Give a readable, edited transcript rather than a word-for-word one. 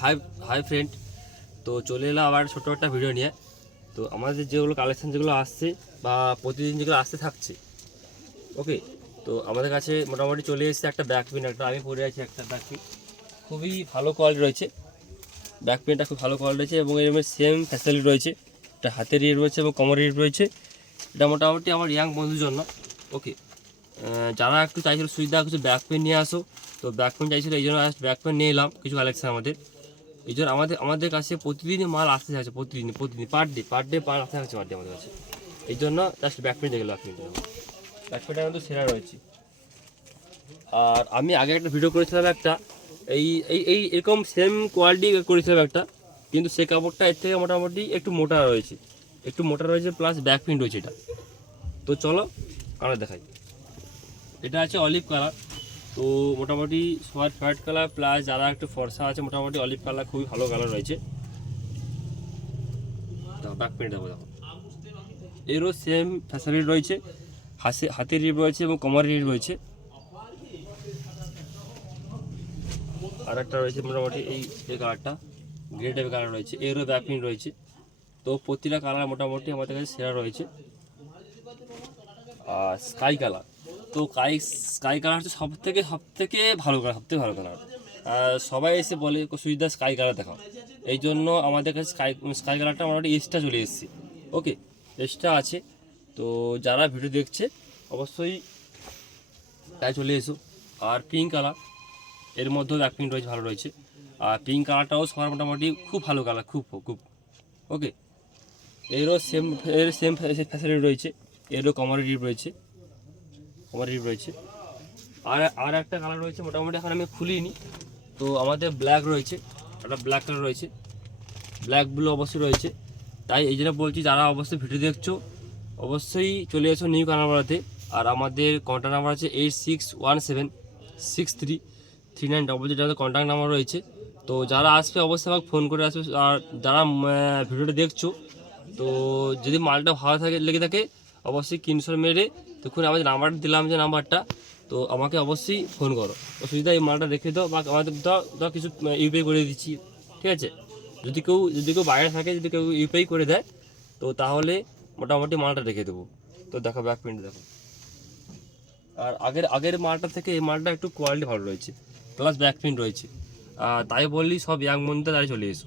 High hi friend, তো চলে এলাম আবার ছোটো একটা ভিডিও নিয়ে। তো আমাদের যেগুলো কালেকশান যেগুলো আসছে বা প্রতিদিন যেগুলো আসতে থাকছে, ওকে। তো আমাদের কাছে মোটামুটি চলে এসেছে একটা ব্যাক পেন, একটা আমি পরে আছি একটা ব্যাক পেন, খুবই ভালো কোয়ালিটি রয়েছে। ব্যাক পেনটা খুব ভালো কোয়ালিটি রয়েছে এবং এর সেম ফ্যাসিলিটি রয়েছে। এটা হাতের রিড রয়েছে এবং কোমরের রিড রয়েছে। এটা মোটামুটি আমার ইয়াং বন্ধুর জন্য, ওকে। যারা একটু চাইছিল সুবিধা কিছু ব্যাক পেন নিয়ে আসো, তো ব্যাক পেন চাইছিল, এই জন্য ব্যাক পেন নিয়ে এলাম কিছু কালেকশান আমাদের। এই জন্য আমাদের কাছে প্রতিদিনই মাল আসতে থাকছে, প্রতিদিন পার ডে মাল আসতে থাকছে আমাদের কাছে। এই জন্য জাস্ট ব্যাক পেন দেখলাম আপনি, ব্যাক পেনটা কিন্তু সেরা রয়েছে। আর আমি আগে একটা ভিডিও করেছিলাম একটা, এই এই এই এরকম সেম কোয়ালিটি করেছিলাম একটা, কিন্তু সে কাপড়টা এর থেকে মোটামুটি একটু মোটা রয়েছে প্লাস ব্যাক প্রিন্ট রয়েছে এটা। তো চলো কালার দেখাই। এটা আছে অলিভ কালার, তো মোটামুটি সবার ফেভারিট কালার, প্লাস যারা একটু ফর্সা আছে মোটামুটি অলিভ কালার খুবই ভালো কালার রয়েছে। ব্যাক প্রিন্ট দেখো, এরও সেম ফ্যাসিলিটি রয়েছে, হাতের রিপ রয়েছে এবং কোমরের রিপ রয়েছে। আর একটা রয়েছে মোটামুটি এই কালারটা গ্রে টাইপের কালার রয়েছে, এরও ব্যাক প্রিন্ট রয়েছে। তো প্রতিটা কালার মোটামুটি আমাদের কাছে সেরা রয়েছে। আর স্কাই কালার, তো স্কাই কালার হচ্ছে সব থেকে ভালো কালার। সবাই এসে বলে সুবিধা স্কাই কালার দেখাও, এই জন্য আমাদের কাছে স্কাই কালারটা মোটামুটি এক্সট্রা চলে এসেছে, ওকে। এক্সট্রা আছে, তো যারা ভিডিও দেখছে অবশ্যই তাই চলে এসো। আর পিঙ্ক কালার, এর মধ্যেও ব্যাক প্রিন্ট রয়েছে, ভালো রয়েছে। আর পিঙ্ক কালারটাও সবার মোটামুটি খুব ভালো কালার, খুব, ওকে। সেম ফ্যাসিলিটি রয়েছে, এরও কোমরের রিপ রয়েছে। আর একটা কালার রয়েছে মোটামুটি এখন আমি খুলিনি, তো আমাদের ব্ল্যাক রয়েছে, একটা ব্ল্যাক কালার রয়েছে, ব্ল্যাক ব্লু অবশ্যই রয়েছে। তাই এই জন্য বলছি যারা অবশ্যই ভিডিও দেখছো অবশ্যই চলে এসো নিউ কানাড়াতে। আর আমাদের কন্ট্যাক্ট নাম্বার আছে 8617633900, যাদের কন্ট্যাক্ট নাম্বার রয়েছে। তো যারা আসবে অবশ্যই আমাকে ফোন করে আসবে। আর যারা ভিডিওটা দেখছো, তো যদি মালটা ভালো লেগে থাকে অবশ্যই স্ক্রিনশট মেরে, তখন আমাদের নাম্বারটা দিলাম যে নাম্বারটা, তো আমাকে অবশ্যই ফোন করো। অসুবিধা এই মালটা রেখে দাও বা আমাদের ধর কিছু ইউপিআই করে দিচ্ছি, ঠিক আছে। যদি কেউ বাইরে থাকে, যদি কেউ ইউপিআই করে দেয়, তো তাহলে মোটামুটি মালটা রেখে দেবো। তো দেখো ব্যাক প্রিন্ট দেখো। আর আগের মালটা থেকে এই মালটা একটু কোয়ালিটি ভালো রয়েছে, প্লাস ব্যাক প্রিন্ট রয়েছে। তাই বললি সব ইয়াং বন্ধুরা তাই চলে এসো।